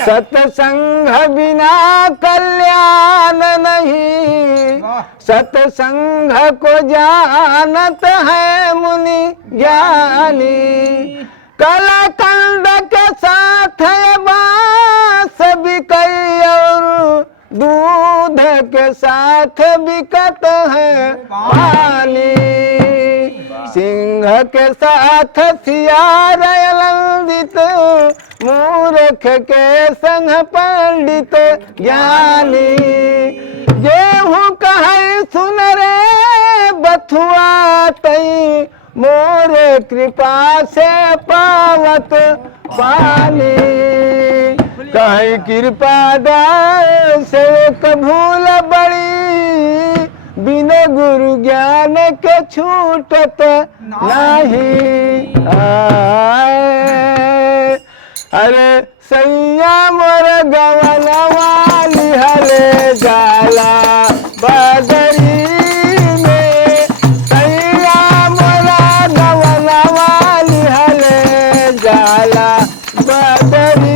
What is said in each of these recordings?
सत्संग बिना कल्याण नहीं, सत्संग को जानत है मुनि ज्ञानी। कलाकंद के साथ बांस बिकई और दूध के साथ बिकत है पानी। सिंह के साथ सियार आनंदित, मूर्ख के संग पंडित ज्ञानी। गेहूं कहे सुन रे बथुआ तई, मोरे कृपा से पावत पानी। कहीं कृपा दाय से भूल बड़ी, बिना गुरु ज्ञान के छूटत नहीं। अरे सैया मोर गवनवा लिहले जाला बदरी में, सैया मोर गवनवा लिहले जाला बदरी।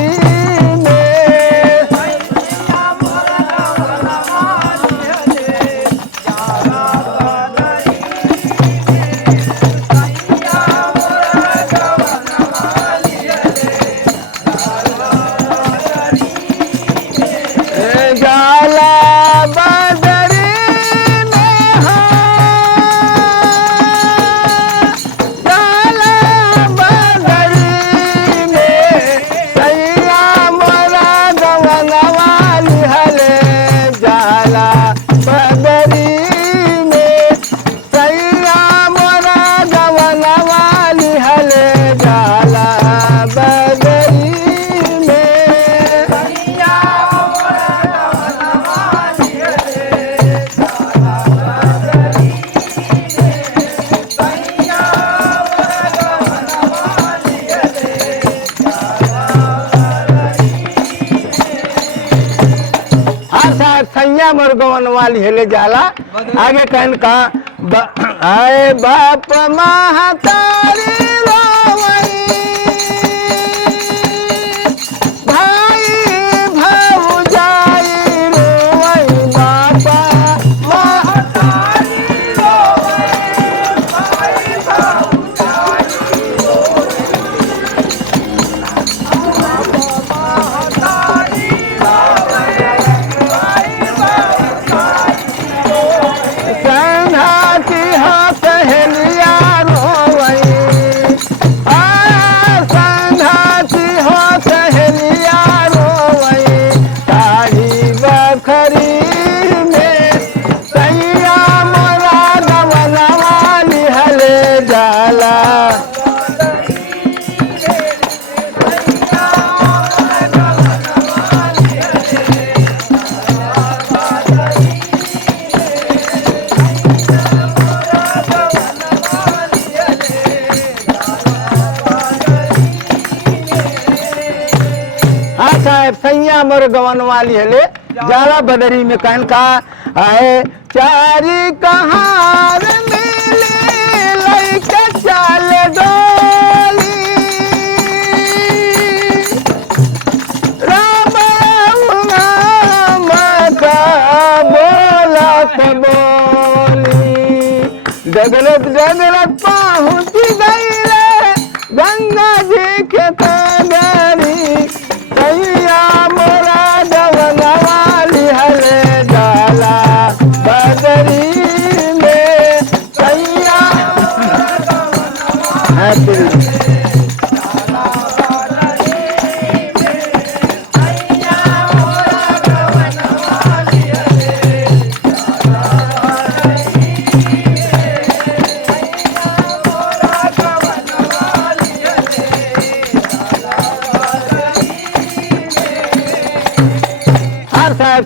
सैया मोर गवन वाली हेले जाला। आगे कहन का आए बाप महतारी रोवई, भाई भौजाई रोवई। बापा महतारी रोवई, भाई भौजाई सैया मोर गवन वाली हेले जाला बदरी में। कहन का आए चारी कहार मिले लइके चाल डोली, राम राम का बोलत बोली। डगरत डगरत पहुँच गई रे गंगा जी के तगरी, सैया मोरा गवनवा लिहले जाला बदरी में। सैया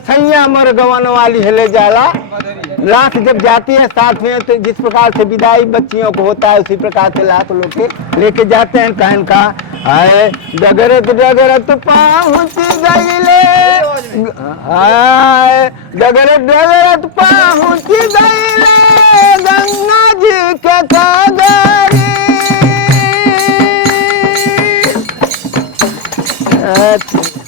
सैया मोर गवन वाली हेले जाला। लाख जब जाती है साथ में, तो जिस प्रकार से विदाई बच्चियों को होता है उसी प्रकार से लाख लोग के लेके जाते हैं। कहन का आए डगरत डगरत पहुँच गईले, आए डगरत डगरत पहुँच गईले गंगा जी के तगरी। अच्छा